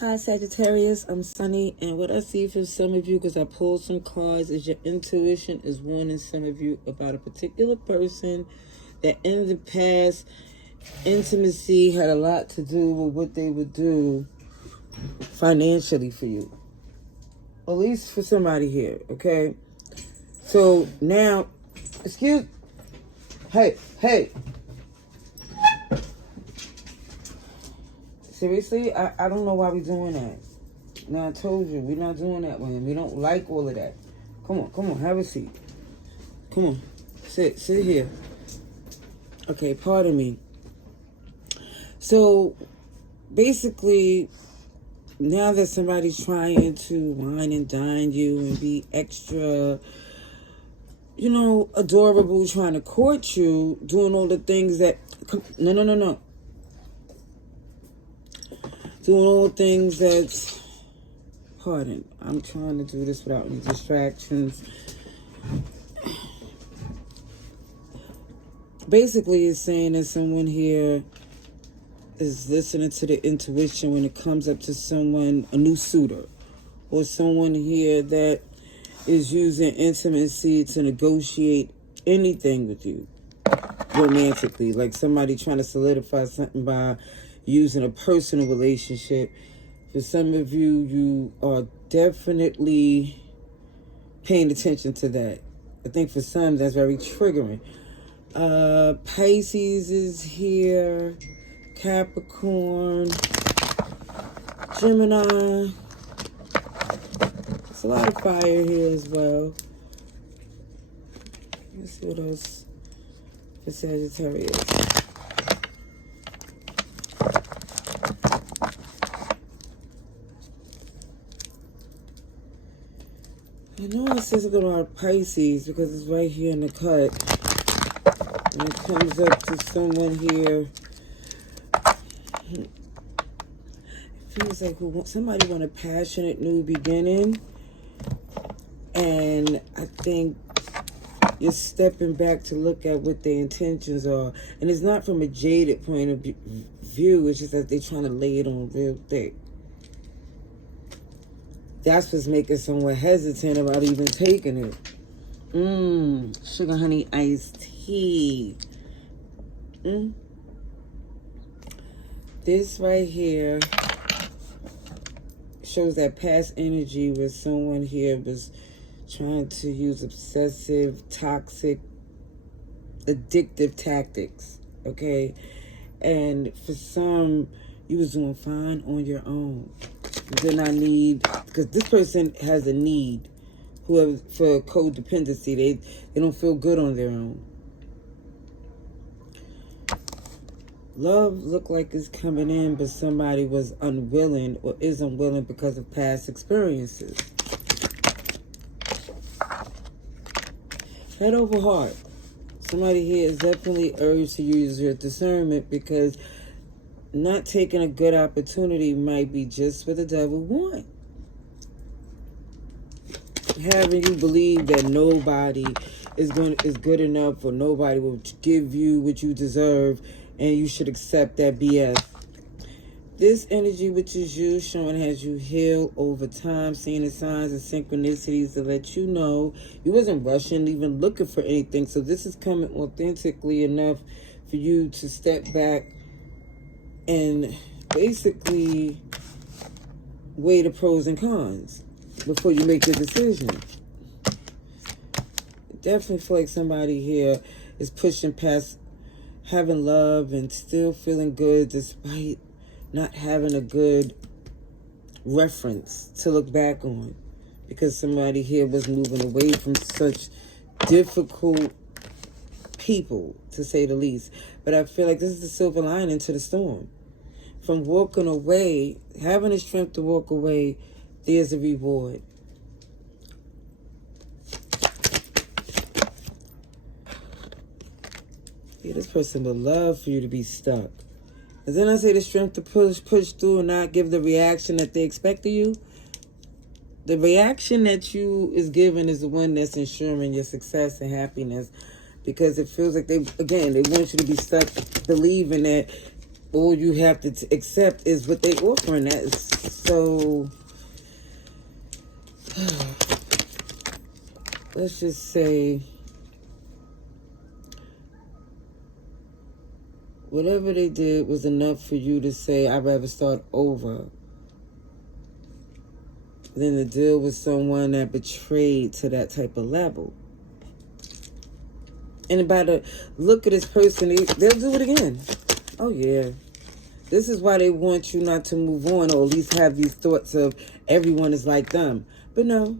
Hi Sagittarius, I'm Sunny, and what I see for some of you, because I pulled some cards, is your intuition is warning some of you about a particular person that in the past, intimacy had a lot to do with what they would do financially for you. At least for somebody here, okay? So now, hey. Seriously, I don't know why we're doing that. Now, I told you, we're not doing that with him. We don't like all of that. Come on, have a seat. Come on, sit here. Okay, pardon me. So, basically, now that somebody's trying to wine and dine you and be extra, adorable, trying to court you, doing all the things that... No. Doing all things that... Pardon, I'm trying to do this without any distractions. Basically, it's saying that someone here is listening to the intuition when it comes up to someone, a new suitor, or someone here that is using intimacy to negotiate anything with you romantically, like somebody trying to solidify something by using a personal relationship. For some of you, you are definitely paying attention to that. I think for some, that's very triggering. Pisces is here. Capricorn. Gemini. There's a lot of fire here as well. Let's see what else for Sagittarius. I know it says something about Pisces because it's right here in the cut. And it comes up to someone here. It feels like somebody want a passionate new beginning. And I think you're stepping back to look at what their intentions are. And it's not from a jaded point of view. It's just that they're trying to lay it on real thick. That's what's making someone hesitant about even taking it. Sugar honey iced tea. This right here shows that past energy where someone here was trying to use obsessive, toxic, addictive tactics, okay? And for some, you was doing fine on your own. You did not need, because this person has a need for codependency. They don't feel good on their own. Love looked like it's coming in, but somebody was unwilling or is unwilling because of past experiences. Head over heart. Somebody here is definitely urged to use your discernment because not taking a good opportunity might be just what the devil wants. Having you believe that nobody is good enough or nobody will give you what you deserve and you should accept that BS. This energy, which is you, showing has you healed over time, seeing the signs and synchronicities to let you know you wasn't rushing, even looking for anything. So this is coming authentically enough for you to step back and basically weigh the pros and cons before you make your decision. Definitely feel like somebody here is pushing past having love and still feeling good despite not having a good reference to look back on, because somebody here was moving away from such difficult people, to say the least. But I feel like this is the silver lining to the storm. From walking away, having the strength to walk away, there's a reward. Yeah, this person would love for you to be stuck. And then I say the strength to push through and not give the reaction that they expect of you. The reaction that you is given is the one that's ensuring your success and happiness, because it feels like they want you to be stuck believing that all you have to accept is what they offering. That is so... Let's just say... whatever they did was enough for you to say, I'd rather start over than to deal with someone that betrayed to that type of level. And by the look of this person, they'll do it again. Oh, yeah. This is why they want you not to move on, or at least have these thoughts of everyone is like them. But no.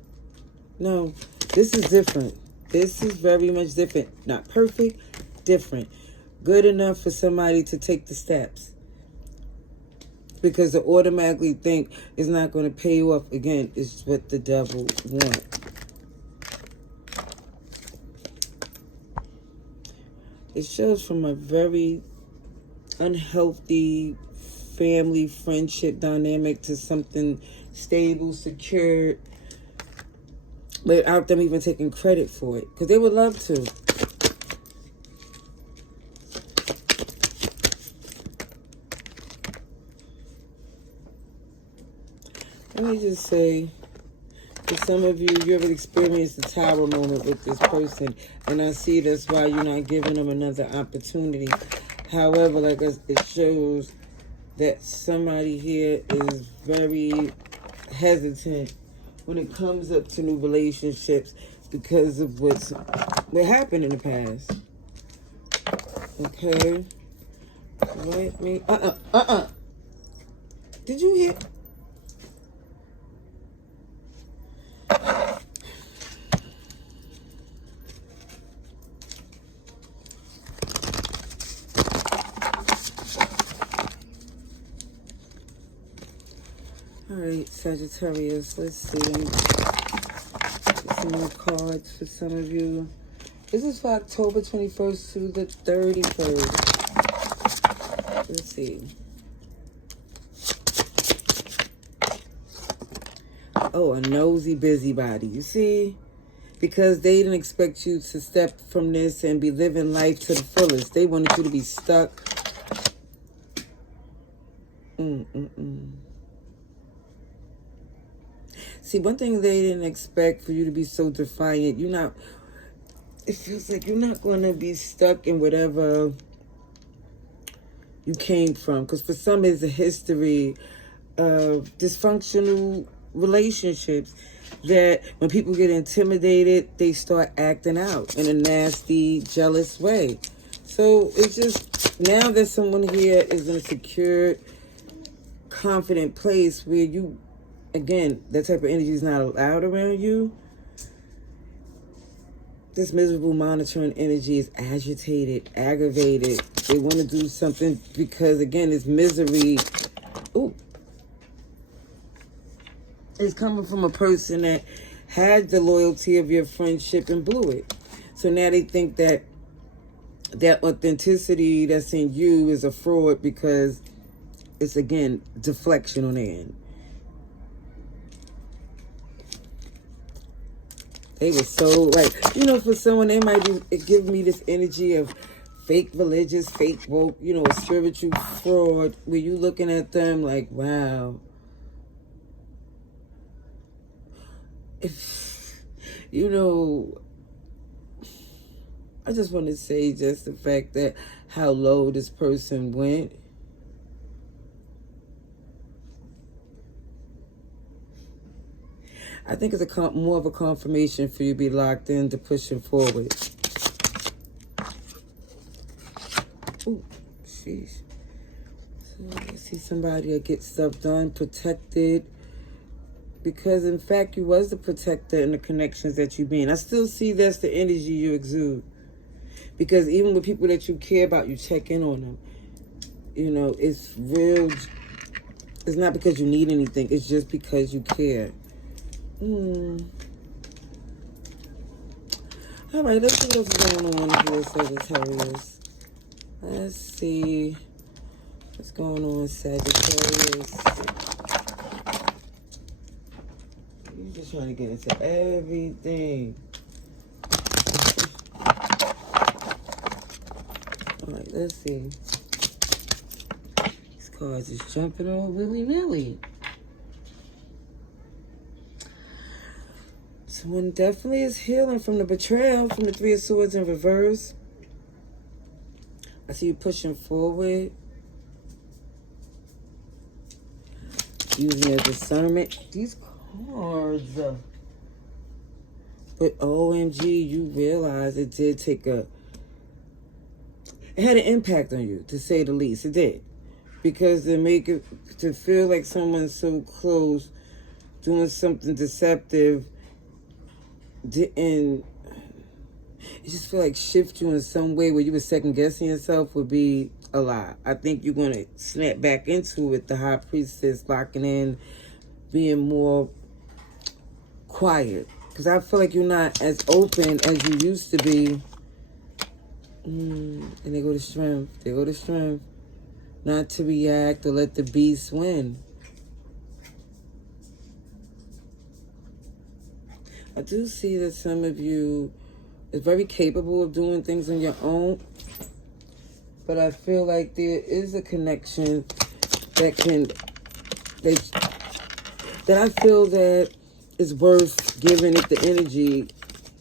This is different. This is very much different. Not perfect, different. Good enough for somebody to take the steps. Because to automatically think it's not going to pay you off again is what the devil wants. It shows from a very unhealthy family friendship dynamic to something stable, secure, without them even taking credit for it. Because they would love to. Let me just say, for some of you, you ever experienced the tower moment with this person, and I see that's why you're not giving them another opportunity. However, like it shows that somebody here is very hesitant when it comes up to new relationships because of what happened in the past. Okay? Let me... Did you hear... All right, Sagittarius, let's see. Get some more cards for some of you. This is for October 21st to the 31st. Let's see. Oh, a nosy busybody. You see? Because they didn't expect you to step from this and be living life to the fullest. They wanted you to be stuck. See, one thing they didn't expect for you to be so defiant. It feels like you're not going to be stuck in whatever you came from. Because for some, it's a history of dysfunctional relationships that when people get intimidated, they start acting out in a nasty, jealous way. So it's just, now that someone here is in a secure, confident place where you, again, that type of energy is not allowed around you. This miserable monitoring energy is agitated, aggravated. They want to do something because, again, it's misery. Ooh. It's coming from a person that had the loyalty of your friendship and blew it. So now they think that that authenticity that's in you is a fraud because it's, again, deflection on their end. They were so, like, for someone, they might give me this energy of fake religious, fake woke, a spiritual fraud, where you looking at them like, wow. If, I just want to say just the fact that how low this person went. I think it's more of a confirmation for you to be locked into pushing forward. Ooh, sheesh. So I see somebody that gets stuff done, protected. Because, in fact, you was the protector in the connections that you be in. I still see that's the energy you exude. Because even with people that you care about, you check in on them. It's real. It's not because you need anything. It's just because you care. All right, let's see what's going on here, Sagittarius. Let's see what's going on, Sagittarius. You're just trying to get into everything. All right, let's see. cards is jumping all willy-nilly. Someone definitely is healing from the betrayal, from the Three of Swords in reverse. I see you pushing forward. Using your discernment. These cards. But OMG, you realize it did take it had an impact on you, to say the least. It did. Because to feel like someone's so close, doing something deceptive, didn't, it just feel like shift you in some way where you were second guessing yourself would be a lie. I think you're going to snap back into it, the High Priestess, locking in, being more quiet. Because I feel like you're not as open as you used to be. And they go to strength. They go to strength. Not to react or let the beast win. I do see that some of you is very capable of doing things on your own. But I feel like there is a connection that I feel that is worth giving it the energy.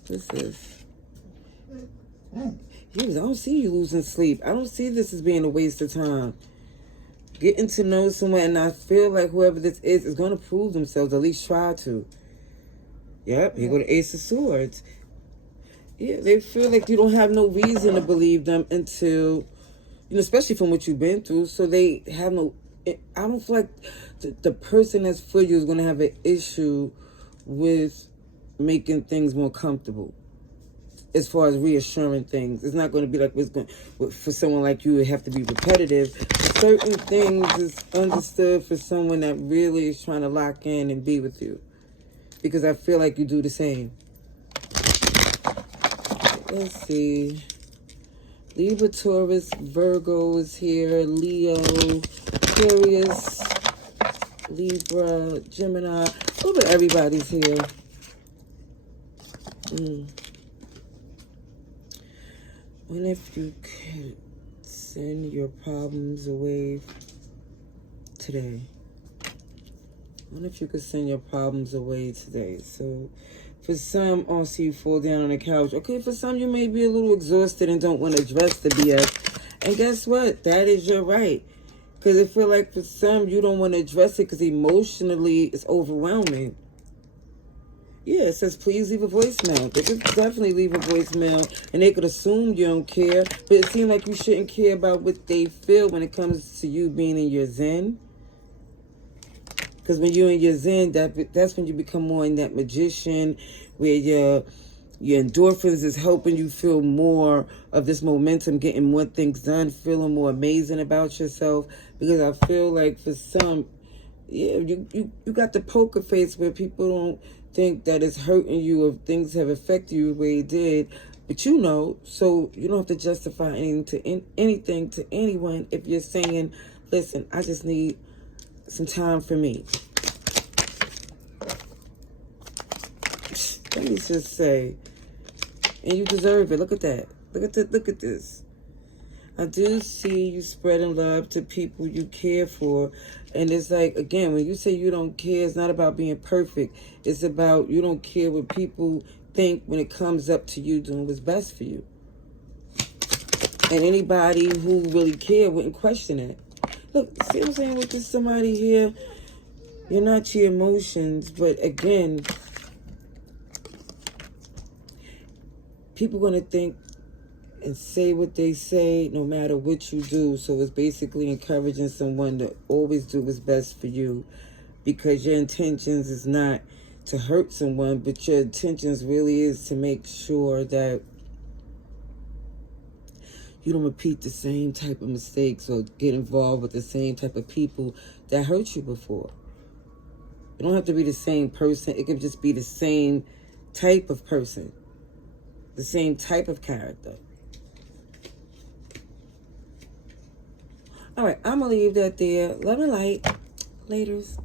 What's this? I don't see you losing sleep. I don't see this as being a waste of time. Getting to know someone, and I feel like whoever this is going to prove themselves, at least try to. Yep, here go the Ace of Swords. Yeah, they feel like you don't have no reason to believe them until, especially from what you've been through. So they have no, I don't feel like the person that's for you is going to have an issue with making things more comfortable. As far as reassuring things, it's not going to be like for someone like you, it have to be repetitive. Certain things is understood for someone that really is trying to lock in and be with you, because I feel like you do the same. Let's see. Libra, Taurus, Virgo is here. Leo, Aquarius, Libra, Gemini. Over everybody's here. What if you could send your problems away today? What if you could send your problems away today? So, for some, I'll see you fall down on the couch. Okay, for some, you may be a little exhausted and don't want to address the BS. And guess what? That is your right. Because I feel like for some, you don't want to address it because emotionally it's overwhelming. Yeah, it says please leave a voicemail. They could definitely leave a voicemail, and they could assume you don't care, but it seems like you shouldn't care about what they feel when it comes to you being in your zen. Because when you're in your zen, that's when you become more in that magician, where your endorphins is helping you feel more of this momentum, getting more things done, feeling more amazing about yourself. Because I feel like for some, yeah, you got the poker face where people don't think that it's hurting you or things have affected you the way it did, but so you don't have to justify anything to anyone if you're saying, listen, I just need some time for me. Let me just say, and you deserve it. Look at that. Look at this. I do see you spreading love to people you care for. And it's like, again, when you say you don't care, it's not about being perfect. It's about you don't care what people think when it comes up to you doing what's best for you. And anybody who really cared wouldn't question it. Look, see what I'm saying with this somebody here? You're not your emotions, but again, people are going to think and say what they say no matter what you do. So it's basically encouraging someone to always do what's best for you, because your intentions is not to hurt someone, but your intentions really is to make sure that you don't repeat the same type of mistakes or get involved with the same type of people that hurt you before. It don't have to be the same person. It could just be the same type of person, the same type of character. All right, I'm going to leave that there. Love and light. Laters.